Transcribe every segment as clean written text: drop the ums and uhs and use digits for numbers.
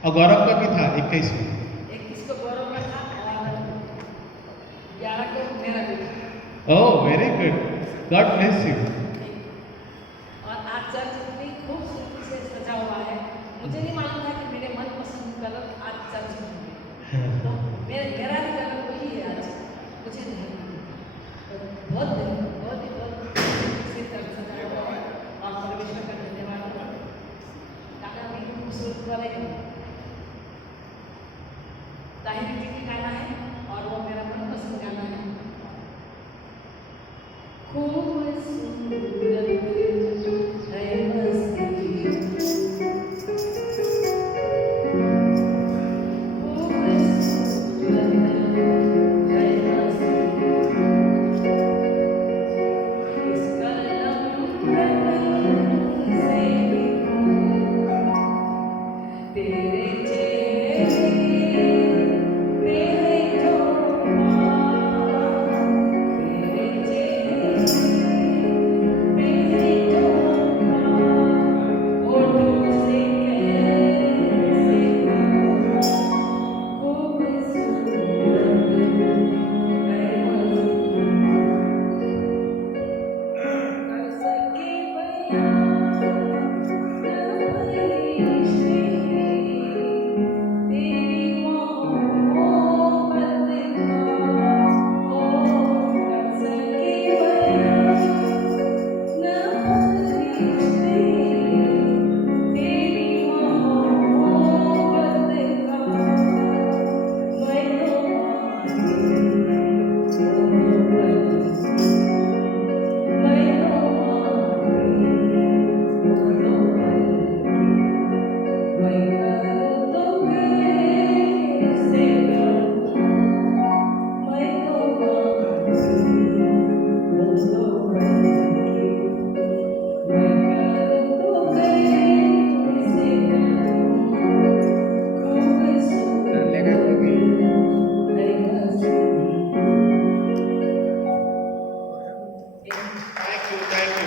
और गौरव का भी था 21 में। 21 को गौरव का था और 11 को मेरा भी था। Oh very good, God bless you. और आज चर्च इतनी खूबसूरती से सजा हुआ है, मुझे नहीं मालूम था कि मेरे मनपसंद कलर आज चर्च में होंगे, तो मेरा भी कलर वही है आज, मुझे नहीं मालूम। बहुत से चर्च सजा हुआ है और परमेश्वर का धन्यवाद है। गाना भी खूबसूरत वाले ताहिर जी की गाना है और वो मेरा मनपसंद गाना है। खूब सुंदर है मस्ती, खूब सुंदर है मस्ती, इस कलम से तेरे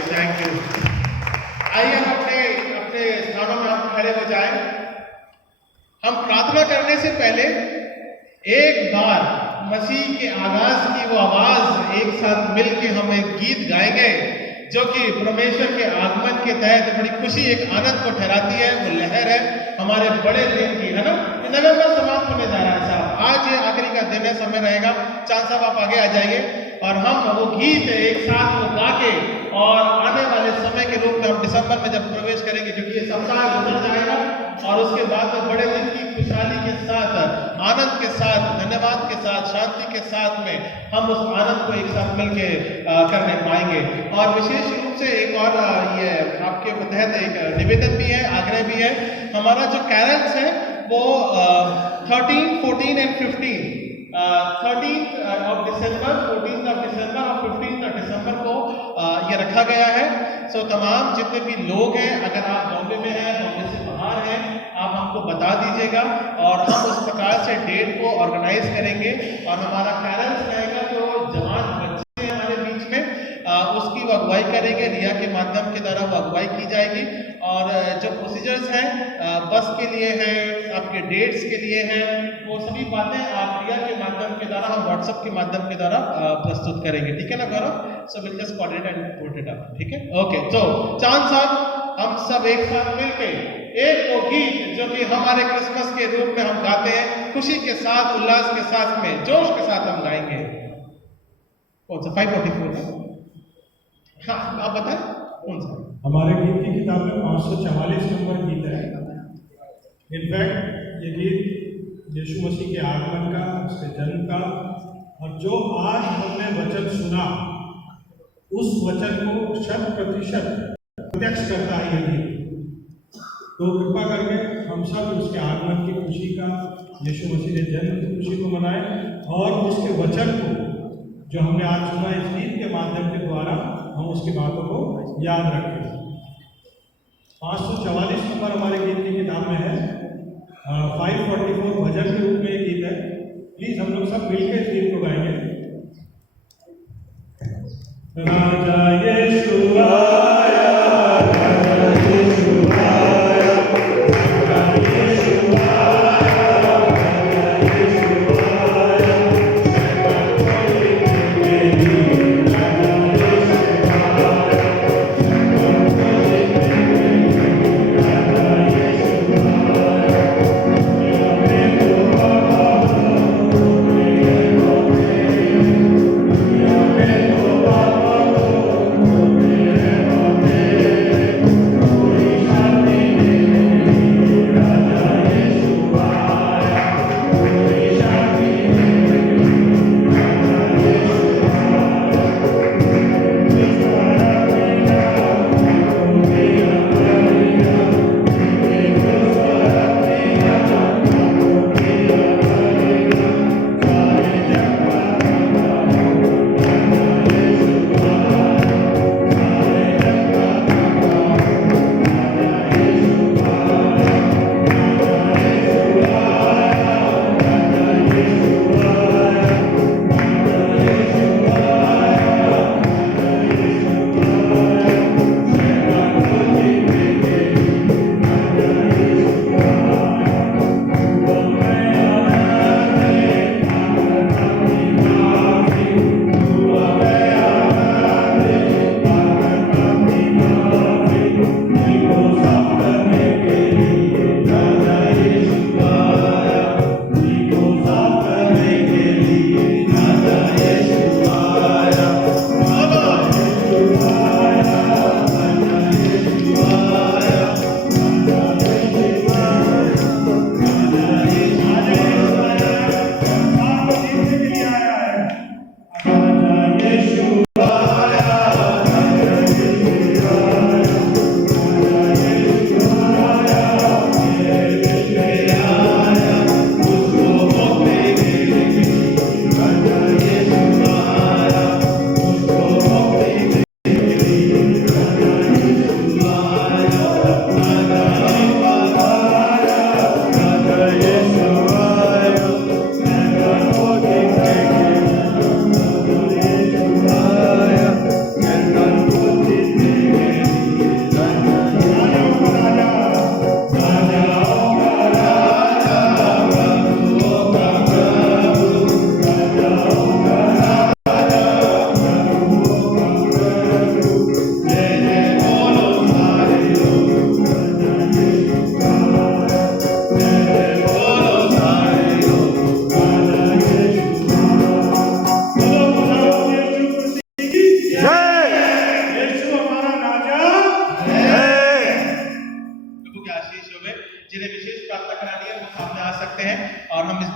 थैंक यू। आइए हम अपने स्थानों में हम खड़े हो जाएं। हम प्रार्थना करने से पहले एक बार मसीह के आगाज की वो आवाज एक साथ मिलके हम एक गीत गाएंगे जो कि परमेश्वर के आगमन के तहत बड़ी खुशी, एक आनंद को ठहराती है। वो लहर है हमारे बड़े दिन की, है ना। नवंबर समाप्त होने जा रहा है साहब, आज ये आखिरी का दिन है, समय रहेगा। चांद साहब आप आगे आ जाइए और हम वो गीत एक साथ वो गा के और आने वाले समय के रूप में हम दिसंबर में जब प्रवेश करेंगे, क्योंकि ये सप्ताह गुजर जाएगा और उसके बाद में बड़े दिन की खुशहाली के साथ, आनंद के साथ, धन्यवाद के साथ, शांति के साथ में हम उस आनंद को एक साथ मिलके करने पाएंगे। और विशेष रूप से एक और ये आपके तहत एक निवेदन भी है, आग्रह भी है। हमारा जो कैरल्स है वो 13, 14 and 15 13th of December, 14th of December और 15th ऑफ दिसंबर को ये रखा गया है। सो तमाम जितने भी लोग हैं, अगर आप बॉम्बे में हैं, बॉम्बे से बाहर हैं, आप हमको बता दीजिएगा और हम उस प्रकार से डेट को ऑर्गेनाइज करेंगे। और हमारा कैरल्स रहेगा जो जवान बच्चे हैं हमारे बीच में, उसकी वो अगुवाई करेंगे, रिया के माध्यम के द्वारा वो अगुवाई की जाएगी। और जो प्रोसीजर्स हैं बस के लिए हैं, आपके डेट्स के लिए हैं, वो सभी बातें आप रिया के माध्यम के द्वारा, हम व्हाट्सएप के माध्यम के द्वारा प्रस्तुत करेंगे। ठीक है ना Gaurav? So will just coordinate and put it up. ठीक है, ओके। तो चांद साहब हम सब एक साथ मिलके एक वो गीत जो कि हमारे क्रिसमस के रूप में हम गाते हैं, खुशी के साथ, उल्लास के साथ में, जोश के साथ हम गाएंगे। कौन सा? 544। हाँ आप बताएं कौन सा? हमारे गीत की किताब में 544 नंबर गीत है। इनफैक्ट ये गीत यीशु मसीह के आगमन का, उसके जन्म का, और जो आज हमने वचन सुना उस वचन को 100% प्रत्यक्ष करता है ये गीत। तो कृपा करके हम सब उसके आगमन की खुशी का, यीशु मसीह के जन्म की खुशी को मनाएं और उसके वचन को जो हमने आज सुना इस गीत के माध्यम के द्वारा हम उसकी बातों को याद रखें। 544 नंबर हमारे गीत की किताब में है। 544 भजन के रूप में एक गीत है। प्लीज हम लोग सब मिलकर इस गीत को गाएंगे। राजा यीशु आया, राजा यीशु आया।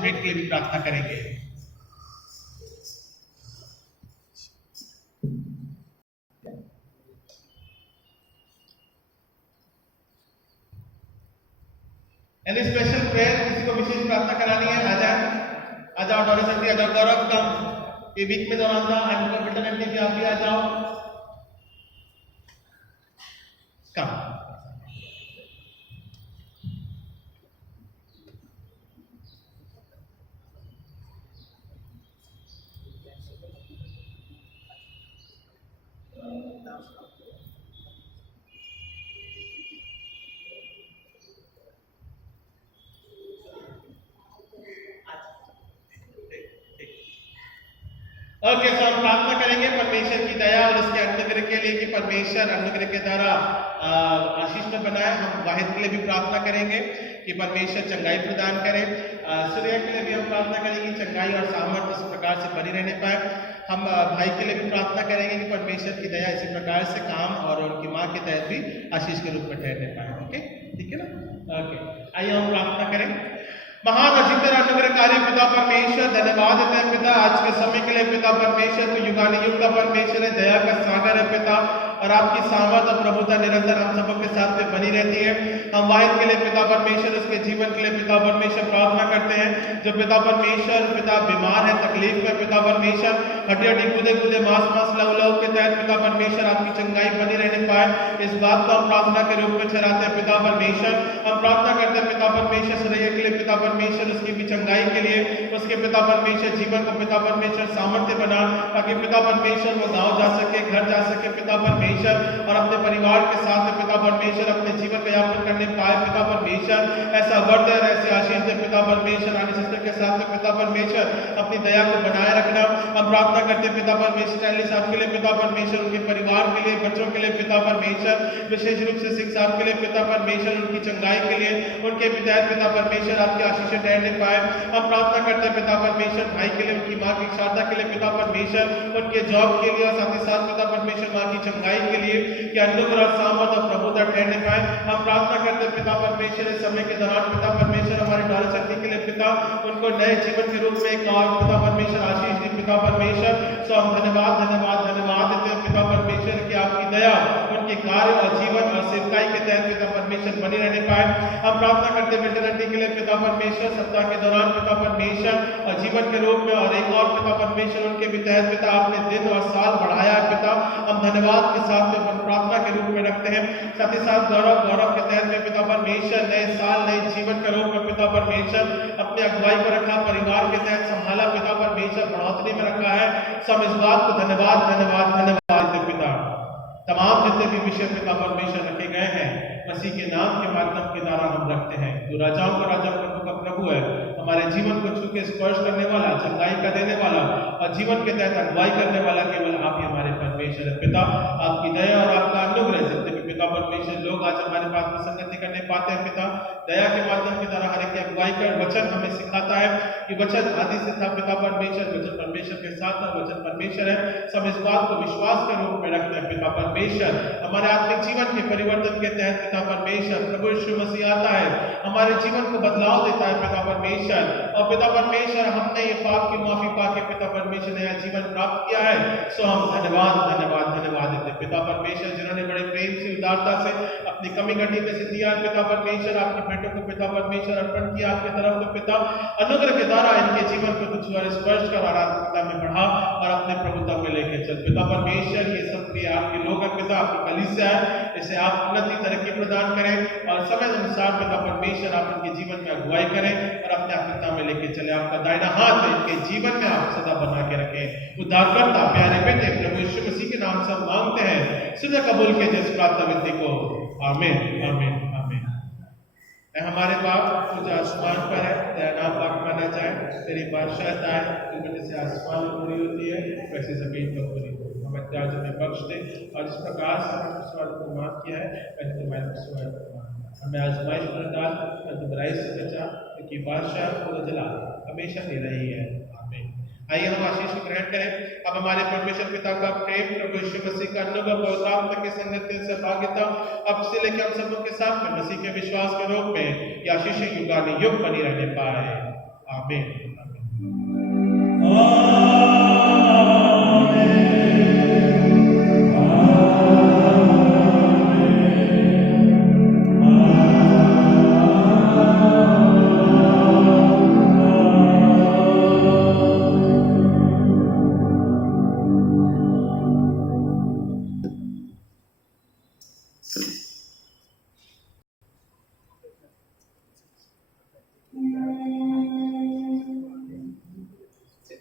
भेंट के लिए भी प्रार्थना करेंगे। एनी स्पेशल प्रेयर, किसी को विशेष प्रार्थना करानी है? आ जाए, आ जाओ डॉक्टर शक्ति, आ जाओ गौरव, कम ये वीक में दौरान था एंड बिल्डर आंटी भी आप भी आ जाओ, कम। ओके, तो हम प्रार्थना करेंगे परमेश्वर की दया और उसके अनुग्रह के लिए कि परमेश्वर अनुग्रह के द्वारा आशीष में बनाए। हम वाहिद के लिए भी प्रार्थना करेंगे कि परमेश्वर चंगाई प्रदान करे। सूर्य के लिए भी हम प्रार्थना करेंगे कि चंगाई और सामर्थ्य इस प्रकार से बनी रहने पाए। हम भाई के लिए भी प्रार्थना करेंगे कि परमेश्वर की दया इसी प्रकार से काम और उनकी माँ के तहत भी आशीष के रूप में ठहरने पाए। ओके, ठीक है ना? ओके, आइए हम प्रार्थना करें। महान अजीत अनुग्रहकारी पिता परमेश्वर, धन्यवाद देते हैं पिता आज के समय के लिए पिता परमेश्वर, तो युगानुयुग का परमेश्वर है, दया का सागर है पिता, और आपकी सामर्थ और प्रभुता निरंतर हम सबों के साथ में बनी रहती है। हम वाहिद के लिए पिता परमेश्वर, उसके जीवन के लिए पिता परमेश्वर प्रार्थना करते हैं। जो पिता परमेश्वर पिता बीमार है, तकलीफ में पिता परमेश्वर, हड्डी हड्डी कूदे कूदे मांस मांस लव लव के तहत पिता परमेश्वर आपकी चंगाई बनी रहने पाए, इस बात को हम प्रार्थना के रूप में चलाते हैं पिता परमेश्वर। हम प्रार्थना करते हैं पिता परमेश्वर सुरैया के लिए पिता परमेश्वर, उसकी भी चंगाई के लिए, उसके पिता परमेश्वर जीवन को पिता परमेश्वर सामर्थ्य बना, ताकि पिता परमेश्वर वो गांव जा सके, घर जा सके पिता परमेश्वर, और अपने परिवार के साथ में पिता परमेश्वर अपने जीवन का यापन करने पाए पिता परमेश्वर। ऐसा वर्द और ऐसे आशीष दे पिता परमेश्वर, रानी सिस्टर के साथ में पिता परमेश्वर अपनी दया को बनाए रखना। हम प्रार्थना करते पिता परमेश्वर टैली साहब के लिए पिता परमेश्वर, उनके परिवार के लिए, बच्चों के लिए पिता परमेश्वर, विशेष रूप से सिख साहब के लिए पिता परमेश्वर, उनकी चंगाई के लिए, उनके विधायक पिता परमेश्वर आपकी आशीष ठहरने पाए। हम प्रार्थना करते पिता परमेश्वर भाई के लिए, उनकी माँ की शारदा के लिए पिता परमेश्वर, उनके जॉब के लिए, और साथ ही साथ पिता परमेश्वर माँ की चंगाई के लिए कि अनुग्रह सामर्थ और प्रभुता ठहरने पाए। हम प्रार्थना करते पिता परमेश्वर इस समय के दौरान पिता परमेश्वर हमारे डॉलर शक्ति के लिए पिता, उनको नए जीवन के रूप में एक और पिता परमेश्वर आशीष दी पिता परमेश्वर। सो हम धन्यवाद धन्यवाद धन्यवाद देते हैं पिता परमेश्वर की आपकी दया उनके कार्य और जीवन और सेवकाई के तहत पिता परमेश्वर बनी रहने पाए। हम प्रार्थना करते मिल्टन के लिए पिता परमेश्वर, सप्ताह के दौरान पिता परमेश्वर और जीवन के रूप में, और एक और पिता परमेश्वर उनके भी तहत पिता आपने दिन और साल बढ़ाया है पिता, हम धन्यवाद के साथ में प्रार्थना के रूप में रखते हैं। साथ ही साथ गौरव के तहत में पिता परमेश्वर नए साल नए जीवन के रूप में पिता परमेश्वर अपने अगुवाई को रखा, परिवार के तहत संभाला पिता परमेश्वर, बढ़ोतरी में रखा है। सब इस बात को धन्यवाद धन्यवाद धन्यवाद देते पिता। तमाम जितने भी विषय पिता परमेश्वर रखे गए हैं मसीह के नाम के माध्यम के द्वारा हम रखते हैं। जो राजाओं का राजा प्रभु का प्रभु है, हमारे जीवन को छू के स्पर्श करने वाला, चंगाई का देने वाला और जीवन के तहत अगुवाई करने वाला केवल आप ही हमारे परमेश्वर है पिता। आपकी दया और आपका अनुग्रह जितने भी पिता परमेश्वर लोग आज हमारे पास में संगति करने पाते हैं पिता, दया के माध्यम के द्वारा हर एक की अगुवाई कर वचन हमें सिखाता है कि वचन आदि से था पिता परमेश्वर, वचन परमेश्वर के साथ था, वचन परमेश्वर है। सब इस बात को विश्वास के रूप में रखते हैं पिता परमेश्वर। हमारे आत्मिक जीवन के परिवर्तन के तहत पिता परमेश्वर प्रभु यीशु मसीह आता है, हमारे जीवन को बदलाव देता है पिता परमेश्वर, और पिता परमेश्वर हमने ये पाप की माफी पाके पिता परमेश्वर नया जीवन प्राप्त किया है। सो हम धन्यवाद धन्यवाद धन्यवाद देते पिता परमेश्वर, जिन्होंने बड़े प्रेम से उदारता से अपनी कमी घटी में से दिया पिता परमेश्वर, आपके बेटों को पिता परमेश्वर अर्पण किया आपके तरफ में पिता, अनुग्रह के द्वारा इनके जीवन को तुझ और स्पर्श कर आराधना में बढ़ा और अपने प्रभुता में लेके चल पिता परमेश्वर। ये सब भी आपके लोग हैं पिता, आपकी कलीसिया है, इसे आप उन्नति तरक्की प्रदान करें और समय अनुसार पिता परमेश्वर आप इनके जीवन में अगुवाई करें और अपने आत्मिकता में लेके चले। आपका दाहिना हाथ इनके जीवन में आप सदा बना के रखें। उद्धारकर्ता प्यारे बेटे प्रभु यीशु मसीह के नाम से हम मांगते हैं, सुने कबूल के जिस प्रार्थना विनती को। आमीन आमीन आमीन। हमारे बाप तुझ आसमान पर है, तेरा नाम पाक माना जाए, तेरी बादशाहत आए, तू जैसे आसमान में पूरी होती है वैसे जमीन पर पूरी हो। हमें त्याज में बख्श दे और इस प्रकार से हमने सवाल को माफ किया है वैसे तुम्हारे सवाल को माफ। हमें आजमाइश में डाल और बुराई से बचा, क्योंकि बादशाह को जला हमेशा दे रही है। आमीन। आइए हम आशीष को ग्रहण करें। अब हमारे परमेश्वर पिता का प्रेम, प्रभु यीशु मसीह का अनुग्रह, पवित्र आत्मा की संगति से भागिता अब से लेकर हम सबों के साथ में मसीह के विश्वास के रूप में ये आशीष युगानुयुग बनी रहने पाए। आमीन।